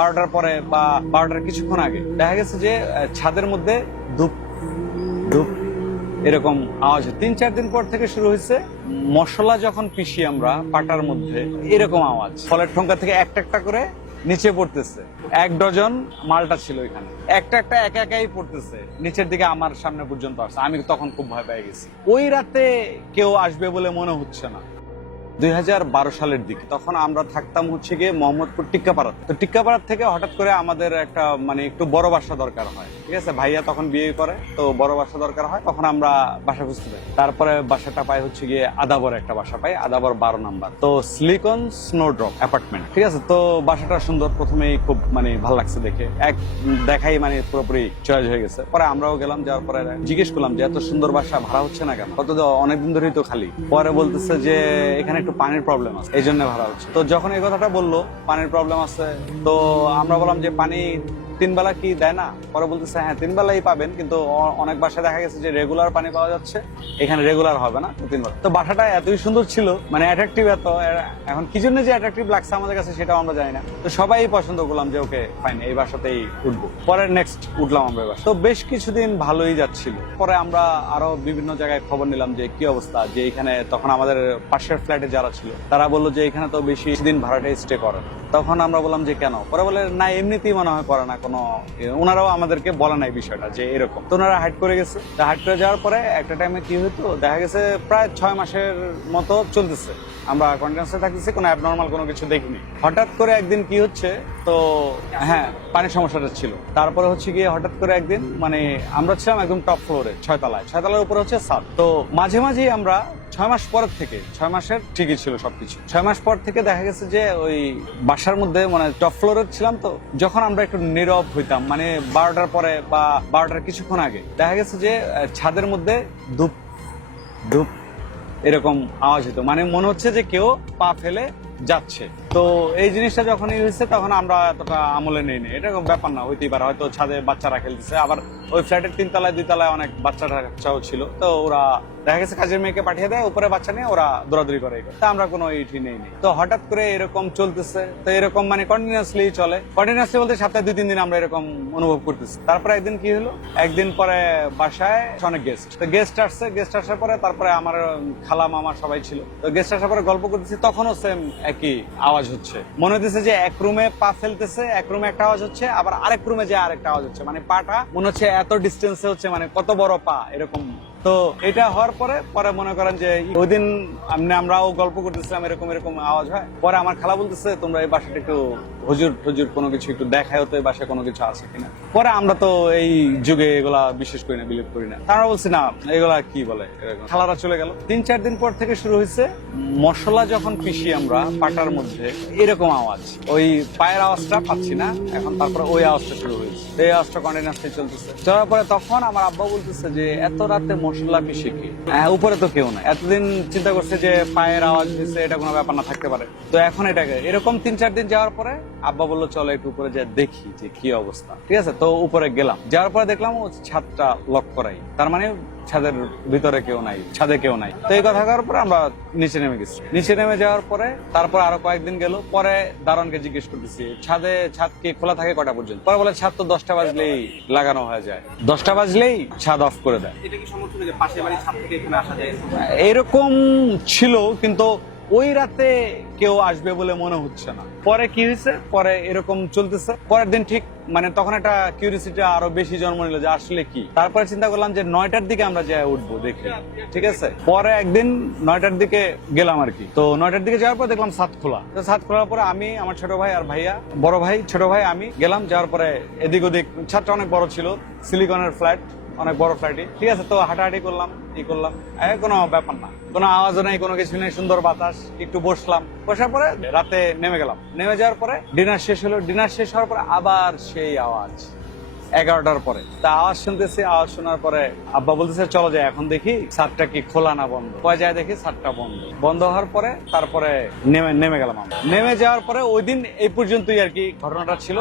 বারোটার পরে বা বারোটার কিছুক্ষণ আগে, দেখা গেছে যে ছাদের মধ্যে ধূপ ধূপ, এরকম আওয়াজ তিন চার দিন পর থেকে শুরু হয়েছে, মশলা যখন পিষি আমরা পাটার মধ্যে, এরকম আওয়াজ। ফলের ঠোঙ্কা থেকে একটা একটা করে নিচে পড়তেছে। এক ডজন মালটা ছিল এখানে। একটা একটা একা একাই পড়তেছে। নিচের দিকে আমার সামনে পর্যন্ত আসছে। আমি তখন খুব ভয় পেয়ে গেছি। ওই রাতে কেউ আসবে বলে মনে হচ্ছে না। দুই হাজার বারো সালের দিকে। তখন আমরা থাকতাম হচ্ছে গিয়ে মোহাম্মদপুর টিক্কাপাড়া তো টিক্কাপাড়ার থেকে হঠাৎ করে আমাদের একটা মানে একটু বড় বাসা দরকার হয়। ঠিক আছে? ভাইয়া তখন বিয়ে করে, তো বড় বাসা দরকার হয়, তখন আমরা বাসা খুঁজতে পাই তারপরে বাসাটা পাই হচ্ছে গিয়ে আদাবর একটা বাসা পাই, আদাবর বারো নাম্বার। তো সিলিকন স্নো ড্রপ অ্যাপার্টমেন্ট ঠিক আছে? তো বাসাটা সুন্দর, প্রথমেই খুব মানে ভালো লাগছে দেখে। এক, দেখাই মানে পুরোপুরি চয়েস হয়ে গেছে। পরে আমরাও গেলাম, যাওয়ার পরে জিজ্ঞেস করলাম যে, এত সুন্দর বাসা ভাড়া হচ্ছে না কেন? কত অনেকদিন ধরেই তো খালি। পরে বলতেছে যে, এখানে একটু পানির প্রবলেম আছে এই জন্য ভাড়া হচ্ছে। তো যখন এই কথাটা বলল, পানির প্রবলেম আছে, তো আমরা বললাম যে পানি তিন বেলা কি দেয় না? পরে বলতেছে হ্যাঁ তিন বেলাই পাবেন। কিন্তু অনেক বাসায় দেখা গেছে যে রেগুলার পানি পাওয়া যাচ্ছে। এখানে রেগুলার হবে না তিন বেলা তো বাসাটা এতই সুন্দর ছিল মানে অ্যাট্রাকটিভ এত এখন কি জন্য যে অ্যাট্রাকটিভ লাগছে আমাদের কাছে সেটাও আমরা জানি না। তো সবাই পছন্দ করলাম যে, ওকে ফাইন এই বাসাতেই উঠবো। পরে নেক্সট উঠলাম আমরা এবার তো বেশ কিছুদিন ভালোই যাচ্ছিল। পরে আমরা আরও বিভিন্ন জায়গায় খবর নিলাম যে, কি অবস্থা? যে এখানে তখন আমাদের পাশের ফ্ল্যাটে যারা ছিল, তারা বলল যে, এখানে তো বেশি দিন ভাড়াটাই স্টে করে তখন আমরা বললাম যে, কেন? পরে বলে, না, এমনিতেই মনে হয় করে না কোনো ওনারাও আমাদেরকে বলে নাই বিষয়টা যে এরকম। তো ওনারা হাইট করে গেছে। তো হাইট করে যাওয়ার পরে একটা টাইমে কি হতো দেখা গেছে প্রায় ছয় মাসের মতো চলতেছে। আমরা কন্টিনিউসে থাকতেছি, কোনো অ্যাবনর্মাল কোনো কিছু দেখিনি। হঠাৎ করে একদিন কি হচ্ছে, তো হ্যাঁ পানির সমস্যাটা ছিল। তারপরে হচ্ছে গিয়ে হঠাৎ করে একদিন মানে আমরা ছিলাম একদম টপ ফ্লোরে ছয়তলায়। ছয়তলার উপরে হচ্ছে সাত তো মাঝে মাঝেই আমরা ছয় মাস পর থেকে, ছয় মাসের ঠিকই ছিল সবকিছু। ছয় মাস পর থেকে দেখা গেছে যে ওই বাসার মধ্যে মানে টপ ফ্লোরে ছিলাম তো, যখন আমরা একটু নীরব হইতাম মানে বারোটার পরে বা বারোটার কিছুক্ষণ আগে, দেখা গেছে যে ছাদের মধ্যে ধূপ ধূপ, এরকম আওয়াজ হতো মানে মনে হচ্ছে যে কেউ পা ফেলে যাচ্ছে। তো এই জিনিসটা যখনই হয়েছে, তখন আমরা এতটা আমলে নেই এটা ব্যাপার না, হইতেই পারে। হয়তো ছাদে বাচ্চারা খেলতেছে। আবার ওই ফ্ল্যাটের তিন তলায় দুই তলায় অনেক বাচ্চা ছিল। তো ওরা, দেখা গেছে কাজের মেয়েকে পাঠিয়ে দেয়, উপরে বাচ্চা নিয়ে ওরা দৌড়াদৌড়ি করে তা আমরা কোনো ইটি নেই। তো হঠাৎ করে এরকম চলতেছে। তো এরকম মানে কন্টিনিউয়াসলি চলে। কন্টিনিউয়াসলি বলতে সপ্তাহে দুই, তিন দিন আমরা এরকম অনুভব করতেছি। তারপরে একদিন কি হলো? একদিন পরে বাসায় অনেক গেস্ট তো গেস্ট আসছে। গেস্ট আসার পরে তারপরে আমার খালা, মামা সবাই ছিল। তো গেস্ট আসার পরে গল্প করতেছি, তখনও সেম একই আওয়াজ হচ্ছে। মনে হতেছে যে এক রুমে পা ফেলতেছে, এক রুমে একটা আওয়াজ হচ্ছে, আবার আরেক রুমে যে আরেকটা আওয়াজ হচ্ছে। মানে পাটা মনে হচ্ছে এত ডিস্টেন্সে হচ্ছে মানে কত বড় পা, এরকম। তো এটা হওয়ার পরে পরে মনে করেন যে ওই দিন আমরাও গল্প করতেছিলাম, এরকম এরকম আওয়াজ হয়। পরে আমার খালা বলতেছে, তোমরা এই বাসাটা একটু হুজুর হুজুর কোনো কিছু একটু দেখায় তো এই বাসায় কোনো কিছু আছে কিনা? পরে আমরা তো এই যুগে এগুলা বিশেষ করি না বিলিভ করি না। তারা বলছি, না, এগুলা কি বলে। খালারা চলে গেল। তিন, চার দিন পর থেকে শুরু হয়েছে মশলা যখন পিষি আমরা পাটার মধ্যে এরকম আওয়াজ। ওই পায়ের আওয়াজটা পাচ্ছি না এখন তারপরে ওই আওয়াজটা শুরু হয়েছে। এই আওয়াজটা কন্টিনিউসলি চলতেছে। চলার পরে তখন আমার আব্বা বলতেছে যে এত রাতে মশলা পিষে কি? হ্যাঁ, উপরে তো কেউ না এতদিন চিন্তা করছে যে পায়ের আওয়াজ দিচ্ছে এটা কোনো ব্যাপার না থাকতে পারে। তো এখন এটাকে এরকম তিন চার দিন যাওয়ার পরে আব্বা বলল চলো একটু উপরে যা দেখি যে কি অবস্থা। ঠিক আছে? তো উপরে গেলাম। যাওয়ার পরে দেখলাম ও ছাদটা লক করাই। তার মানে ছাদের ভিতরে কেউ নাই ছাদে কেউ নাই। তো এই কথা করার পরে আমরা নিচে নেমে গেছি। নিচে নেমে যাওয়ার পরে তারপর আরও কয়েকদিন গেল। পরে দারোয়ানকে জিজ্ঞেস করতেছি ছাদে ছাদ কি খোলা থাকে কটা পর্যন্ত? পরে বলে ছাদ তো দশটা বাজলেই লাগানো হয়ে যায়। দশটা বাজলেই ছাদ অফ করে দেয়। এরকম ছিল কিন্তু ওই রাতে কেউ আসবে বলে মনে হচ্ছে না। পরে কি হয়েছে? পরে এরকম চলতেছে। পরের দিন ঠিক মানে তখন একটা কিউরিসিটি আরও বেশি জন্ম নিল যে আসলে কি? তারপরে চিন্তা করলাম যে নয়টার দিকে আমরা যাই উঠবো, দেখি ঠিক আছে? পরে একদিন নয়টার দিকে গেলাম আর কি। তো নয়টার দিকে যাওয়ার পর দেখলাম সাত খোলা তো সাত খোলার পরে আমি, আমার ছোট ভাই আর ভাইয়া, বড় ভাই, ছোট ভাই, আমি গেলাম। যাওয়ার পরে এদিক ওদিক ছাদটা অনেক বড় ছিল সিলিকনের ফ্ল্যাট অনেক বড় ফ্লাইটে ঠিক আছে, তো হাঁটাহাঁটি করলাম, ই করলাম। কোনো ব্যাপার না। কোনো আওয়াজও নেই, কোনো কিছু নেই, সুন্দর বাতাস, একটু বসলাম। বসার পরে রাতে নেমে গেলাম। নেমে যাওয়ার পরে ডিনার শেষ হলো। ডিনার শেষ হওয়ার পরে আবার সেই আওয়াজ। এগারোটার পরে। তা আওয়াজ শুনতেছি, আওয়াজ শোনার পরে আব্বা বলতেছে, চলো যাই, এখন দেখি ছাদটা কি খোলা না বন্ধ। কয় যায় দেখি ছাদটা বন্ধ। বন্ধ হওয়ার পরে তারপরে নেমে নেমে গেলাম আমরা। নেমে যাওয়ার পরে ওই দিন এই পর্যন্তই আর কি ঘটনাটা ছিল।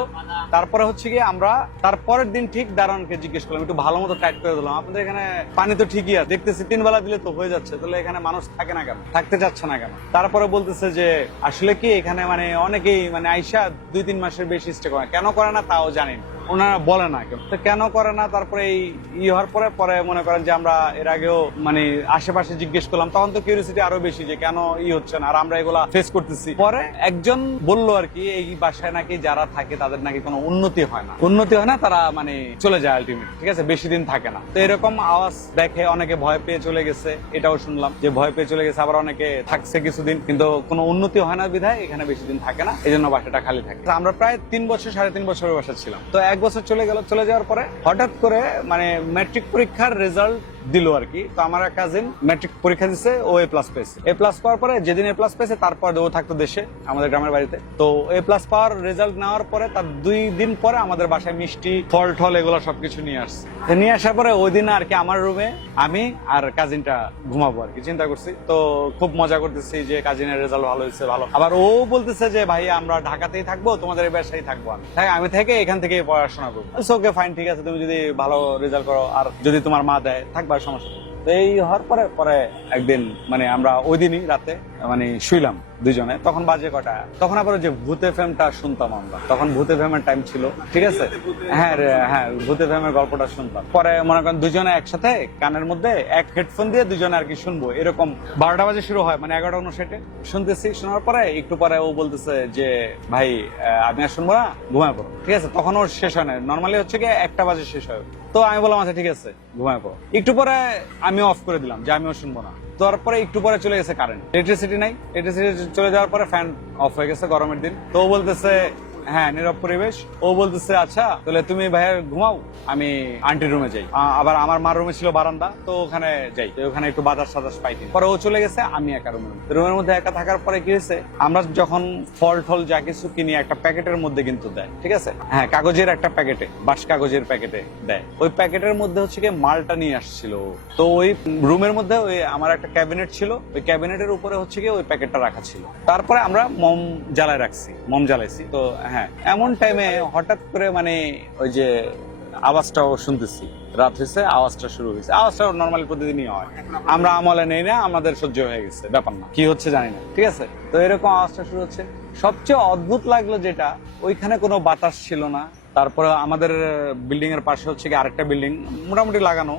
তারপরে হচ্ছে কি আমরা তারপরের দিন ঠিক দারোয়ানকে জিজ্ঞেস করলাম, একটু ভালো মতো টাইট করে দিলাম। আপনাদের এখানে পানি তো ঠিকই আছে, দেখতেছি তিন বেলা দিলে তো হয়ে যাচ্ছে, তাহলে এখানে মানুষ থাকে না কেন? থাকতে চাচ্ছে না কেন? তারপরে বলতেছে যে, আসলে কি এখানে মানে অনেকেই মানে আইসা দুই তিন মাসের বেশি স্টে করে কেন করে না তাও জানি না। ওনারা বলে না কেন? করে না? তারপরে এই ই হওয়ার পরে পরে মনে করেন যে আমরা এর আগেও মানে আশেপাশে জিজ্ঞেস করলাম, তখন তো কিউরিয়াসিটি আরও বেশি যে কেন ই হচ্ছে না? আর আমরা এগুলা ফেস করতেছি। পরে একজন বলল আর কি, এই বাসায় নাকি যারা থাকে তাদের নাকি কোনো উন্নতি হয় না। উন্নতি হয় না, তারা মানে চলে যায় আলটিমেট ঠিক আছে? বেশি দিন থাকে না। তো এরকম আওয়াজ দেখে অনেকে ভয় পেয়ে চলে গেছে, এটাও শুনলাম যে ভয় পেয়ে চলে গেছে, আবার অনেকে থাকছে কিছুদিন, কিন্তু কোনো উন্নতি হয় না বিধায় এখানে বেশি দিন থাকে না এই জন্য বাসাটা খালি থাকে। আমরা প্রায় তিন বছর, সাড়ে তিন বছরের বাসা ছিলাম। তো এক বছর চলে গেল চলে যাওয়ার পরে হঠাৎ করে মানে ম্যাট্রিক পরীক্ষার রেজাল্ট দিল আর কি। তো আমার এক কাজিন ম্যাট্রিক পরীক্ষা দিছে, ও এ প্লাস পেয়েছে। এ প্লাস পাওয়ার পরে যেদিন এ প্লাস পেয়েছে, তারপর ও থাকতো দেশে, আমাদের গ্রামের বাড়িতে। তো এ প্লাস পাওয়ার রেজাল্ট নেওয়ার পরে, তার দুই দিন পরে আমাদের বাসায় মিষ্টি, ফল টল এগুলো সবকিছু নিয়ে আসছে। নিয়ে আসার পরে ওই দিন আর কি আমার রুমে আমি আর কাজিনটা ঘুমাবো আর কি, চিন্তা করছি। তো খুব মজা করতেছি যে কাজিনের রেজাল্ট ভালো হয়েছে, ভালো। আবার ও বলতেছে যে, ভাই, আমরা ঢাকাতেই থাকব, তোমাদের এই বাসায় থাকব আমি। থেকে এখান থেকে পড়াশোনা করব। ওকে ফাইন ঠিক আছে, তুমি যদি ভালো রেজাল্ট করো, আর যদি তোমার মা দেয়, থাকবা সমস্যা। তো এই হওয়ার পরে পরে একদিন মানে আমরা ওই দিনই রাতে মানে শুইলাম দুজনে, তখন বাজে কটা। তখন আবার যে ভূতে ফেমটা শুনতাম আমরা। তখন ভূতে ফেমের টাইম ছিল। ঠিক আছে? হ্যাঁ হ্যাঁ ভূতে ফেমের গল্পটা শুনতাম। পরে মনে করেন দুজনে একসাথে কানের মধ্যে এক হেডফোন দিয়ে দুজনে আর কি শুনব। এরকম বারোটা বাজে শুরু হয় মানে এগারোটা উনষাটে। শুনতেছি, শোনার পরে একটু পরে ও বলতেছে যে, ভাই আমি আর শুনব না, ঘুমায় পড়ো। ঠিক আছে? তখন ওর শেষ হয় না। নর্মালি হচ্ছে কি একটা বাজে শেষ হয়। তো আমি বললাম আচ্ছা ঠিক আছে, ঘুমায় পড়ো। একটু পরে আমি অফ করে দিলাম যে আমিও শুনব না। তারপরে একটু পরে চলে গেছে কারেন্ট ইলেকট্রিসিটি নাই ইলেকট্রিসিটি চলে যাওয়ার পরে ফ্যান অফ হয়ে গেছে গরমের দিন। তো বলতেছে হ্যাঁ নীরব পরিবেশ। ও বলতেছে আচ্ছা তাহলে তুমি ভাইয়ের ঘুমাও, আমি আন্টির রুমে যাই। আবার আমার মার রুমে ছিল বারান্দা, তো ওখানে যাই। ওখানে একটু বাতাস সাতাস পাইনি পরে ও চলে গেছে, আমি একা রুমে রুমের মধ্যে একা থাকার পরে কি হয়েছে, আমরা যখন ফল টল যা কিছু কিনি, একটা প্যাকেটের মধ্যে কিন্তু দেয়, ঠিক আছে? হ্যাঁ কাগজের একটা প্যাকেটে বাস কাগজের প্যাকেটে দেয়। ওই প্যাকেটের মধ্যে হচ্ছে কি মালটা নিয়ে আসছিল তো ওই রুমের মধ্যে ওই আমার একটা ক্যাবিনেট ছিল, ওই ক্যাবিনেটের উপরে হচ্ছে কি ওই প্যাকেটটা রাখা ছিল। তারপরে আমরা মম জ্বালায় রাখছি, মম জ্বালাইছি। তো হ্যাঁ এমন টাইমে হঠাৎ করে মানে ওই যে আওয়াজটাও শুনতেছি। রাত হয়েছে, আওয়াজটা শুরু হয়েছে। আওয়াজটা নর্মালি প্রতিদিনই হয়। আমরা আমলে নেই না, আমাদের সহ্য হয়ে গেছে, ব্যাপার না। কি হচ্ছে জানি না, ঠিক আছে? তো এরকম আওয়াজটা শুরু হচ্ছে। সবচেয়ে অদ্ভুত লাগল যেটা, ওইখানে কোনো বাতাস ছিল না। তারপরে আমাদের বিল্ডিং এর পাশে হচ্ছে কি আরেকটা বিল্ডিং মোটামুটি লাগানো।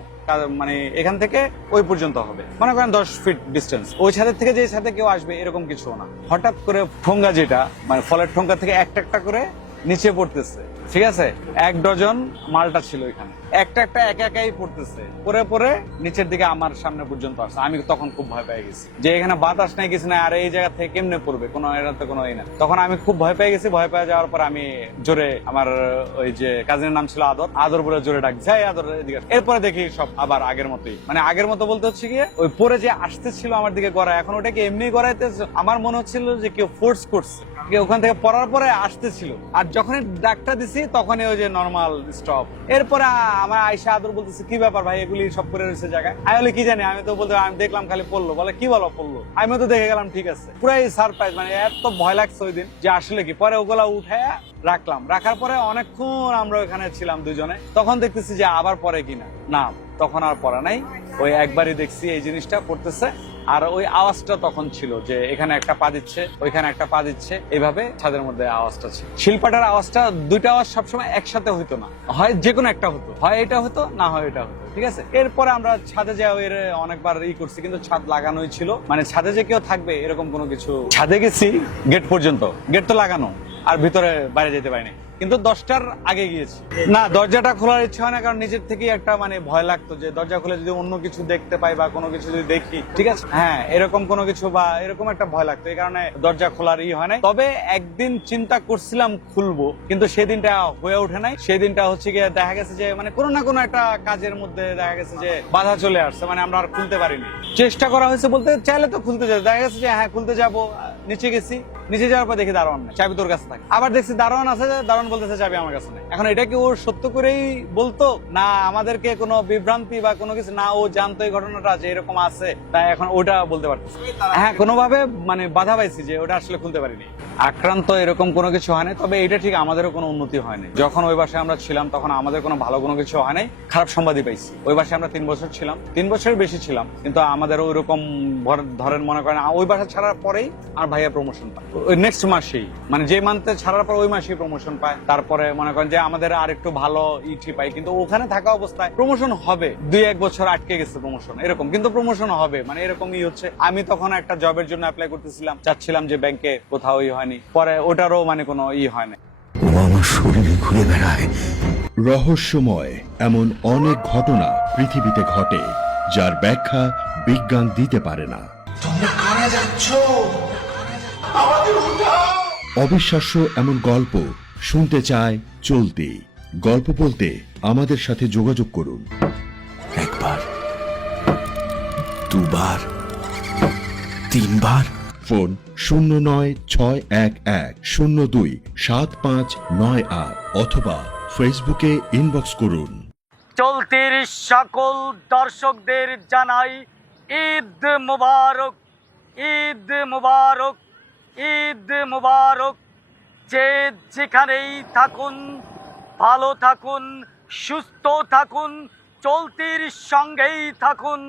মানে এখান থেকে ওই পর্যন্ত হবে। মনে করেন দশ ফিট ডিস্টেন্স ওই ছাদের থেকে যে ছাদে কেউ আসবে, এরকম কিছু না। হঠাৎ করে ঠোঙ্গা যেটা মানে ফলের ঠোঙ্গা থেকে একটা একটা করে নিচে পড়তেছে। ঠিক আছে? এক ডজন মালটা ছিল এখানে। একটা একটা একা একাই পড়তেছে। পরে পরে নিচের দিকে আমার সামনে পর্যন্ত আসছে। আমি তখন খুব ভয় পেয়ে গেছি। যে এখানে বাতাস নাই, কিছু নাই, আর এই জায়গা থেকে কেমনে পড়বে? কোনো এটাতে কোনো এই না তখন আমি খুব ভয় পেয়ে গেছি। ভয় পেয়ে যাওয়ার পর আমি জোরে আমার ওই যে কাজিনের নাম ছিল আদর আদর বলে জোরে ডাক যাই আদর, এদিকে এরপরে দেখি সব আবার আগের মতোই। মানে আগের মতো বলতে হচ্ছে গিয়ে, ওই পরে যে আসতেছিল আমার দিকে গড়া এখন ওটাকে এমনি গড়াইতে আমার মনে হচ্ছিল যে কেউ ফোর্স করছে। ওখান থেকে পড়ার পরে আসতেছিল। আর যখনই ডাকটা দিছি, তখনই ওই যে নর্মাল স্টপ এরপরে আমার আয়সা আদর বলতেছে, কি ব্যাপার ভাই, এগুলি সব করে রয়েছে জায়গায়? আমি বলি, কি জানি? আমি তো বলতে, আমি দেখলাম খালি পড়ল। বলে, কি বলো পড়ল? আমিও তো দেখে গেলাম, ঠিক আছে। পুরাই সারপ্রাইজ মানে এত ভয় লাগছে ওই দিন যে আসলে কি? পরে ওগুলা উঠে রাখলাম। রাখার পরে অনেকক্ষণ আমরা ওখানে ছিলাম দুজনে। তখন দেখতেছি যে আবার পরে কিনা। না, তখন আর পড়া নাই। ওই একবারই দেখছি এই জিনিসটা পড়তেছে। আর ওই আওয়াজটা তখন ছিল যে এখানে একটা পা দিচ্ছে, ওইখানে একটা পা দিচ্ছে। এইভাবে ছাদের মধ্যে আওয়াজটা ছিল। শিল্পাটার আওয়াজটা দুইটা আওয়াজ সবসময় একসাথে হইতো না। হয় যে কোনো একটা হতো। হয় এটা হতো, না হয় এটা হতো। ঠিক আছে? এরপরে আমরা ছাদে যাই এর অনেকবার ই করছি, কিন্তু ছাদ লাগানোই ছিল। মানে ছাদে যে কেউ থাকবে, এরকম কোনো কিছু ছাদে গেছি, গেট পর্যন্ত। গেট তো লাগানো, আর ভিতরে বাইরে যেতে পারিনি। কিন্তু দশটার আগে গিয়েছি। না, দরজাটা খোলার ইচ্ছা হয় না, কারণ নিজের থেকেই একটা মানে ভয় লাগতো যে দরজা খুলে যদি অন্য কিছু দেখতে পাই বা কোনো কিছু যদি দেখি, ঠিক আছে? হ্যাঁ এরকম কোনো কিছু বা এরকম একটা ভয় লাগতো, এই কারণে দরজা খোলার ই হয় নাই। তবে একদিন চিন্তা করছিলাম খুলবো, কিন্তু সেদিনটা হয়ে ওঠে নাই। সেদিনটা হচ্ছে গিয়ে দেখা গেছে যে মানে কোনো না কোনো একটা কাজের মধ্যে দেখা গেছে যে বাধা চলে আসছে মানে আমরা আর খুলতে পারিনি। চেষ্টা করা হয়েছে বলতে, চাইলে তো খুলতে যাই দেখা গেছে যে হ্যাঁ খুলতে যাব, নিচে গেছি। নিচে যাওয়ার পর দেখি দারোয়ান নাই। চাবি তোর কাছে থাকে। আবার দেখছি দারোয়ান আছে, দারোয়ান বলতেছে চাবি আমার কাছে নেই। এখন এটা কি ও সত্য করেই বলতো? না, আমাদেরকে কোনো বিভ্রান্তি বা কোনো কিছু না, ও জানতো এই ঘটনাটা যে এরকম আছে, তাই এখন ওটা বলতে পারতেছে হ্যাঁ কোনোভাবে মানে বাধা পাইছি যে ওটা আসলে খুলতে পারিনি। আক্রান্ত এরকম কোনো কিছু হয়নি তবে এটা ঠিক আমাদেরও কোনো উন্নতি হয়নি যখন ওই বাসায় আমরা ছিলাম, তখন আমাদের কোনো ভালো কোনো কিছু হয় নাই। খারাপ সংবাদই পাইছি। ওই বাসায় আমরা তিন বছর ছিলাম। তিন বছরের বেশি ছিলাম, কিন্তু আমাদের ওইরকম ভর- ধরেন মনে করেন, ওই বাসা ছাড়ার পরেই আমার ভাইয়া প্রমোশন পায়। ওই নেক্সট মাসেই। মানে যে মান্থে ছাড়ার পর ওই মাসেই প্রমোশন পায়। তারপরে মনে করেন যে আমাদের আর একটু ভালো ইটি পাই। কিন্তু ওখানে থাকা অবস্থায় প্রমোশন হবে। দুই এক বছর আটকে গেছে প্রমোশন এরকম। কিন্তু প্রমোশন হবে। মানে এরকমই হচ্ছে। আমি তখন একটা জবের জন্য অ্যাপ্লাই করতেছিলাম। চাচ্ছিলাম যে ব্যাংকে কোথাও ই হয়নি। পরে ওটারও মানে কোনো ই হয় না আমার শরীরে ঘুরে বেড়ায়। রহস্যময় এমন অনেক ঘটনা পৃথিবীতে ঘটে যার ব্যাখ্যা বিজ্ঞান দিতে পারে না। অবিশ্বাস্য এমন গল্প শুনতে চায় চলতি। গল্প বলতে আমাদের সাথে যোগাযোগ করুন। একবার দুবার তিনবার। ফোন শূন্য নয় ছয় এক এক শূন্য দুই সাত পাঁচ নয় আট অথবা ফেসবুকে ইনবক্স করুন। চলতির সকল দর্শকদের জানাই ঈদ মুবারক ঈদ মুবারক। ঈদ মুবারক। যে যেখানেই থাকুন ভালো থাকুন সুস্থ থাকুন চলতির সঙ্গেই থাকুন।